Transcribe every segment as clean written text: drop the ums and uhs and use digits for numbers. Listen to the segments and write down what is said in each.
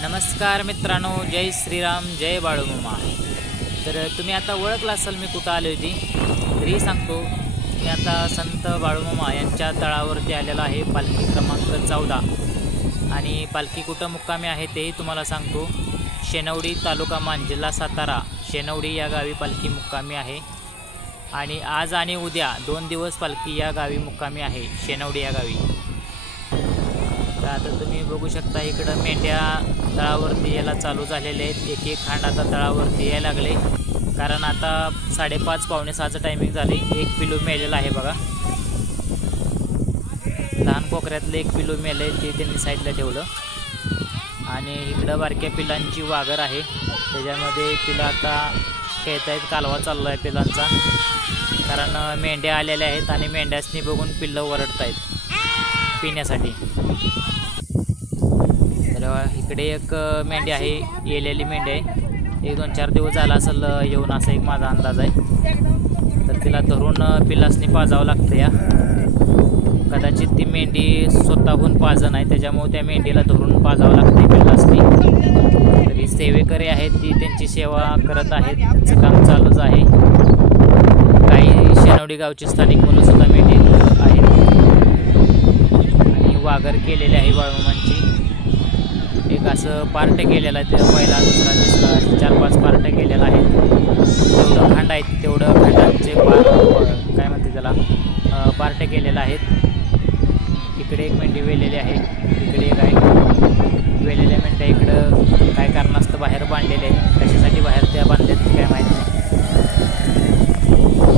नमस्कार मित्रांनो, जय श्रीराम, जय बाळूमामा। तर तुम्ही आता ओळखला असाल मी कुठं आलो होती, तरी सांगतो मी आता संत बाळूमामा यांच्या तळावरती आलेला आहे। पालखी क्रमांक 14 आणि पालखी कुठं मुक्कामी आहे तेही तुम्हाला सांगतो। शेनवडी तालुका मान, जिल्हा सातारा, शेनवडी या गावी पालखी मुक्कामी आहे। आणि आज आणि उद्या 2 दिवस पालखी या गावी मुक्कामी आहे, शेनवडी या गावी। आता तुम्ही बघू शकता इकडं मेंढ्या तळावरती यायला चालू झालेले आहेत। एक एक खांड आता तळावरती यायला लागले, कारण आता 5:30 पावणे 6चं टायमिंग झाले। एक पिलू मेलेलं आहे बघा, लहान कोकऱ्यातलं एक पिलू मेले, ते त्यांनी साईडला ठेवलं। आणि इकडं बारक्या पिलांची वाघर आहे, त्याच्यामध्ये पिलं आता खेळत आहेत। कालवा चालला आहे पिलांचा, कारण मेंढ्या आलेल्या आहेत आणि मेंढ्यासनी बघून पिल्लं ओरडत आहेत पिण्यासाठी। इकडे एक मेंढी आहे, येलेली मेंढी आहे, 1-2-4 दिवस झाला असेल येऊन, असा एक माझा अंदाज आहे। तर तिला धरून पिल्लासनी पाजावं लागतं या। कदाचित ती मेंढी स्वतःहून पाजन आहे, त्याच्यामुळे त्या मेंढीला धरून पाजावं लागते पिल्लासनी। तरी सेवेकरी आहेत, ती त्यांची सेवा करत आहेत, त्यांचं काम चालूच आहे। काही शेनवडी गावची स्थानिक मुलंसुद्धा मेंढी आहेत आणि वाघर केलेली आहे बाळूमामांची। एक असं पार्ट केलेलं आहे, ते पहिला दुसरा तिसरा 4-5 पार्ट केलेला आहे। जेवढं खांड आहेत तेवढं खांडांचे काय म्हणते त्याला पार्ट केलेलं आहेत। इकडे एक मेंढी वेलेली आहे, इकडे एक आहे। वेलेल्या मेंढ्या इकडं काय कारणास्तव बाहेर बांधलेले आहेत, कशासाठी बाहेर त्या बांधल्यात काय माहीत नाही।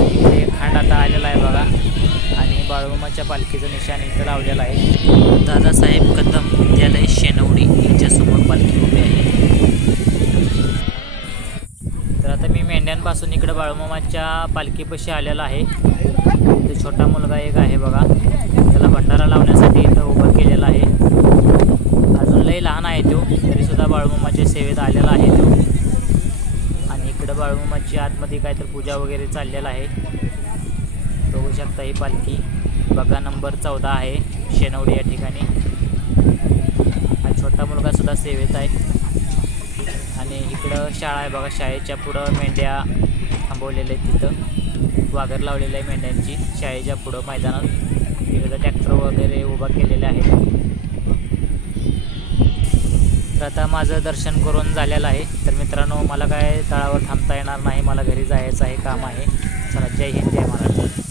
इकडे खांड आता आलेला आहे बघा, आणि बाळूमामाच्या पालखीचं निशाण इथं लावलेलं आहे। दादासाहेब कदम विद्यालय शेनवडी यांच्यासमोर पालखी उभी आहे। तर आता मी मेंढ्यांपासून इकडे बाळूमामाच्या पालखीपाशी आलेला आहे। इथे छोटा मुलगा एक आहे बघा, त्याला भंडारा लावण्यासाठी इथं उभं केलेला आहे। अजून लई लहान आहे तो, तरीसुद्धा बाळूमामाच्या सेवेत आलेला आहे तो। आणि इकडं बाळूमामाची आतमध्ये काहीतरी पूजा वगैरे चाललेला आहे, बघू शकता। ही पालखी बघा नंबर 14 आहे शेनवडी या ठिकाणी। हा छोटा मुलगा सुद्धा सेवेत आहे। आणि इकडं शाळा आहे बघा, शाळेच्या पुढं मेंढ्या थांबवलेल्या आहेत, तिथं वाघर लावलेलं आहे मेंढ्यांची शाळेच्या पुढं मैदानात। इकडं ट्रॅक्टर वगैरे उभा केलेले आहेत। तर आता माझं दर्शन करून झालेलं आहे। तर मित्रांनो, मला काय तळावर थांबता येणार नाही, मला घरी जायचं आहे, काम आहे। चला, जय हिंद, जय महाराष्ट्र।